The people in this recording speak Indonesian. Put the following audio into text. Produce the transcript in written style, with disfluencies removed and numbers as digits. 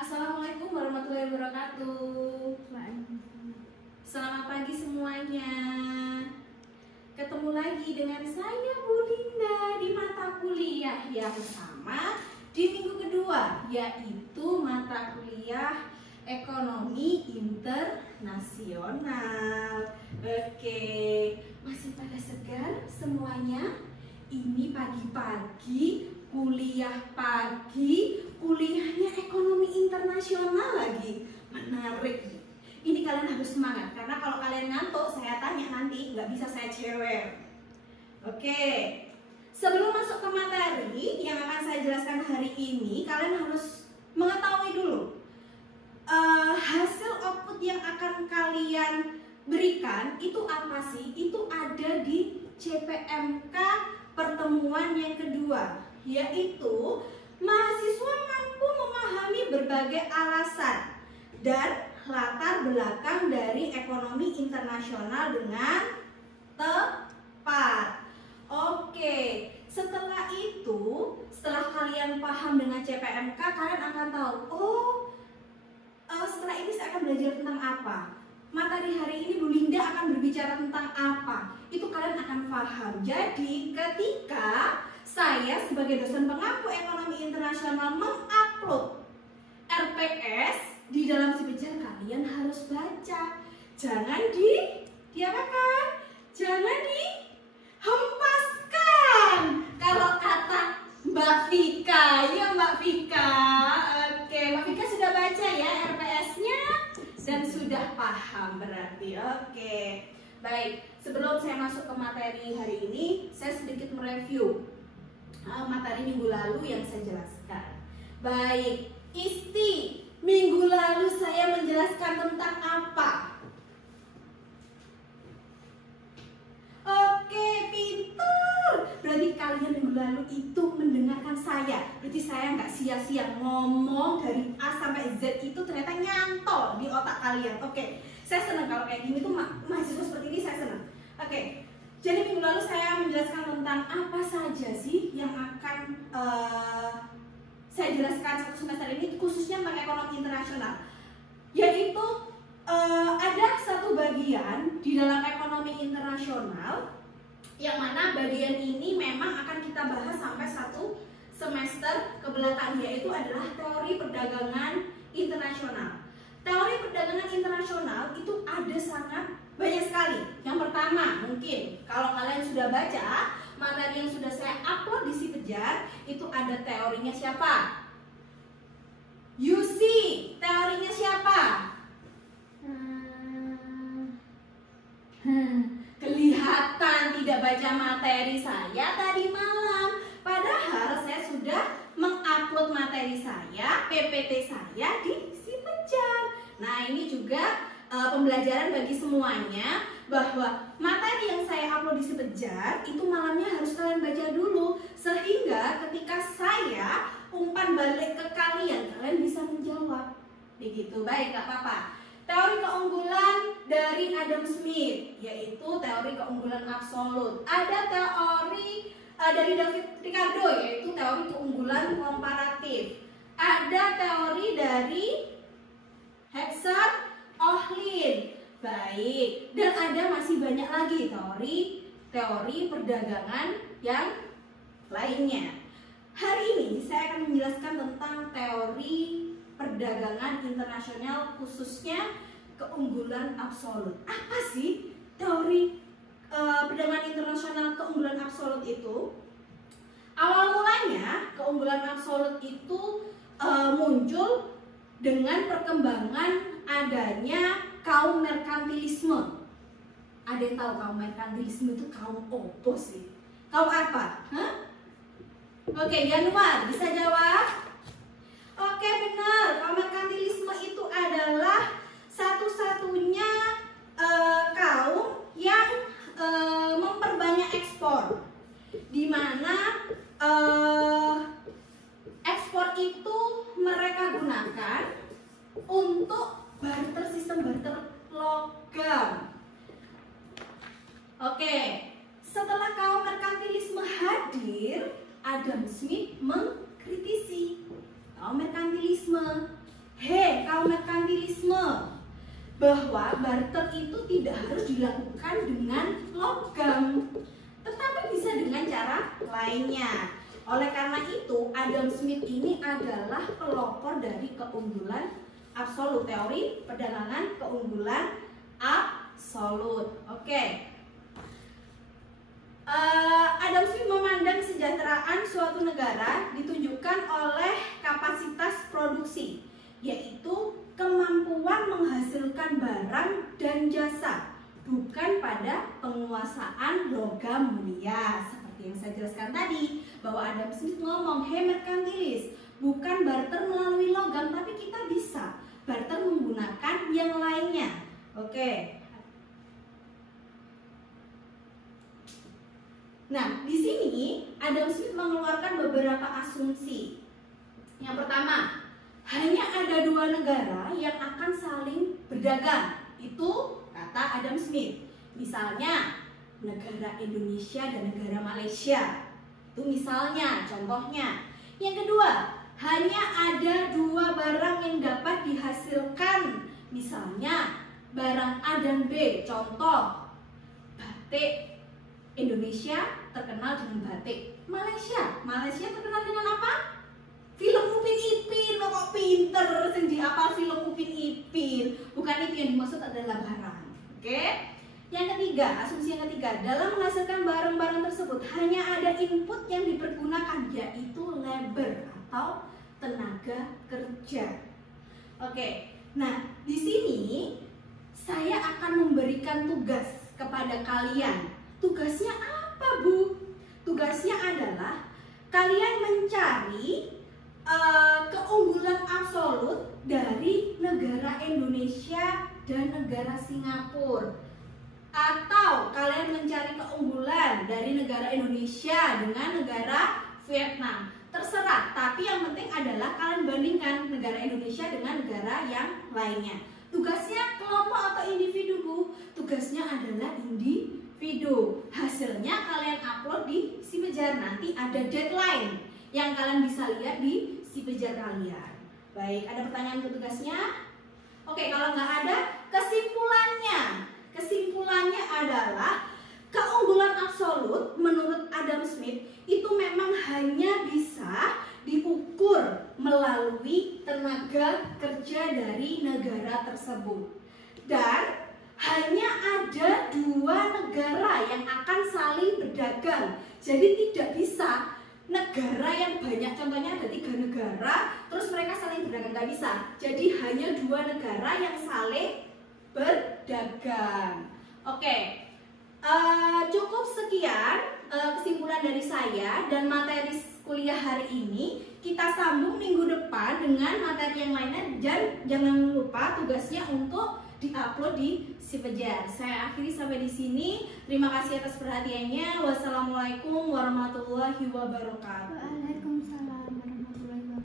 Assalamualaikum warahmatullahi wabarakatuh. Selamat pagi semuanya. Ketemu lagi dengan saya Bu Linda di mata kuliah yang sama di minggu kedua, yaitu mata kuliah Ekonomi Internasional. Oke, masih pada segar semuanya? Ini pagi-pagi, kuliah pagi, kuliahnya ekonomi internasional lagi. Menarik. Ini kalian harus semangat, karena kalau kalian ngantuk, saya tanya nanti, nggak bisa saya cewer. Oke, sebelum masuk ke materi yang akan saya jelaskan hari ini, kalian harus mengetahui dulu hasil output yang akan kalian berikan itu apa sih? Itu ada di CPMK pertemuan yang kedua, yaitu mahasiswa mampu memahami berbagai alasan dan latar belakang dari ekonomi internasional dengan tepat. Oke, setelah itu, setelah kalian paham dengan CPMK, kalian akan tahu, setelah ini saya akan belajar tentang apa. Materi hari ini Bu Linda akan berbicara tentang apa. Itu kalian akan paham. Jadi ketika saya sebagai dosen pengampu ekonomi internasional mengupload RPS di dalam si Bejar, kalian harus baca. Jangan diapakan? Jangan dihempaskan. Kalau kata Mbak Vika, ya Mbak Vika. Oke, Mbak Vika sudah baca ya RPS-nya dan sudah paham berarti. Oke. Baik, sebelum saya masuk ke materi hari ini, saya sedikit mereview materi minggu lalu yang saya jelaskan. Baik, Isti, minggu lalu saya menjelaskan tentang apa? Oke, pintar. Berarti kalian minggu lalu itu mendengarkan saya. Berarti saya nggak sia-sia ngomong dari A sampai Z itu ternyata nyantol di otak kalian. Oke, saya senang kalau kayak gini tuh mahasiswa seperti ini saya senang. Oke, jadi minggu lalu saya menjelaskan tentang apa saja sih yang akan saya jelaskan satu semester ini, khususnya tentang ekonomi internasional. Yaitu ada satu bagian di dalam ekonomi internasional yang mana bagian ini memang akan kita bahas sampai satu semester ke belakang, yaitu adalah teori perdagangan internasional. Teori perdagangan internasional itu ada sangat banyak sekali. Yang pertama, mungkin kalau kalian sudah baca materi yang sudah saya upload di si Bejar, itu ada teorinya siapa? Yusi, teorinya siapa? Kelihatan tidak baca materi saya tadi malam. Padahal saya sudah mengupload materi saya, PPT saya di si Bejar. Nah, ini juga pembelajaran bagi semuanya, bahwa materi yang saya upload di si Bejar itu malamnya harus kalian baca dulu, sehingga ketika saya umpan balik ke kalian, kalian bisa menjawab. Begitu, baik, gak apa-apa. Teori keunggulan dari Adam Smith, yaitu teori keunggulan absolut. Ada teori dari David Ricardo, yaitu teori keunggulan komparatif. Ada teori dari Hexer Ohlin. Baik, dan ada masih banyak lagi teori perdagangan yang lainnya. Hari ini saya akan menjelaskan tentang teori perdagangan internasional, khususnya keunggulan absolut. Apa sih teori perdagangan internasional keunggulan absolut itu? Awal mulanya keunggulan absolut itu muncul dengan perkembangan adanya kaum merkantilisme. Ada yang tahu kaum merkantilisme itu kaum opo sih? Kaum apa? Oke, Januar bisa jawab? Oke, benar. Kaum merkantilisme itu adalah satu-satunya kaum yang memperbanyak ekspor, di mana ekspor itu mereka gunakan untuk barter, sistem barter logam. Oke, setelah kaum merkantilisme hadir, Adam Smith mengkritisi kaum merkantilisme. bahwa barter itu tidak harus dilakukan dengan logam, tetapi bisa dengan cara lainnya. Oleh karena itu, Adam Smith ini adalah pelopor dari keunggulan absolut, teori perdagangan keunggulan absolut. Oke. Adam Smith memandang kesejahteraan suatu negara ditunjukkan oleh kapasitas produksi, yaitu kemampuan menghasilkan barang dan jasa, bukan pada penguasaan logam mulia. Seperti yang saya jelaskan tadi, bahwa Adam Smith ngomong, hey merkantilis, bukan barter melalui logam, tapi kita bisa barter menggunakan yang lainnya. Oke. Nah, di sini Adam Smith mengeluarkan beberapa asumsi. Yang pertama, hanya ada dua negara yang akan saling berdagang. Itu kata Adam Smith. Misalnya, negara Indonesia dan negara Malaysia. Itu misalnya, contohnya. Yang kedua, hanya ada dua barang yang dapat dihasilkan. Misalnya, barang A dan B. Contoh, batik. Indonesia terkenal dengan batik. Malaysia terkenal dengan apa? Film Upin Ipin. Lo kok pinter sing diapal film Upin Ipin. Bukan itu yang dimaksud adalah barang. Oke? Yang ketiga, asumsi yang ketiga, dalam menghasilkan barang-barang tersebut hanya ada input yang dipergunakan, yaitu labor atau tenaga kerja. Oke. Nah, di sini saya akan memberikan tugas kepada kalian. Tugasnya apa, Bu? Tugasnya adalah kalian mencari keunggulan absolut dari negara Indonesia dan negara Singapura. Atau kalian mencari keunggulan dari negara Indonesia dengan negara Vietnam. Terserah, tapi yang penting adalah kalian bandingkan negara Indonesia dengan negara yang lainnya. Tugasnya kelompok atau individu, Bu? Tugasnya adalah individu. Hasilnya kalian upload di si Pejar. Nanti ada deadline yang kalian bisa lihat di si Pejar kalian. Baik, ada pertanyaan untuk tugasnya? Oke, kalau nggak ada, kesimpulannya adalah keunggulan absolut menurut Adam Smith itu memang hanya bisa diukur melalui tenaga kerja dari negara tersebut. Dan hanya ada dua negara yang akan saling berdagang. Jadi tidak bisa negara yang banyak, contohnya ada 3 negara, terus mereka saling berdagang, nggak bisa. Jadi hanya 2 negara yang saling berdagang. Oke, cukup sekian kesimpulan dari saya dan materi kuliah hari ini. Kita sambung minggu depan dengan materi yang lainnya, dan jangan lupa tugasnya untuk diupload di si Pejar. Saya akhiri sampai di sini. Terima kasih atas perhatiannya. Wassalamualaikum warahmatullahi wabarakatuh. Waalaikumsalam.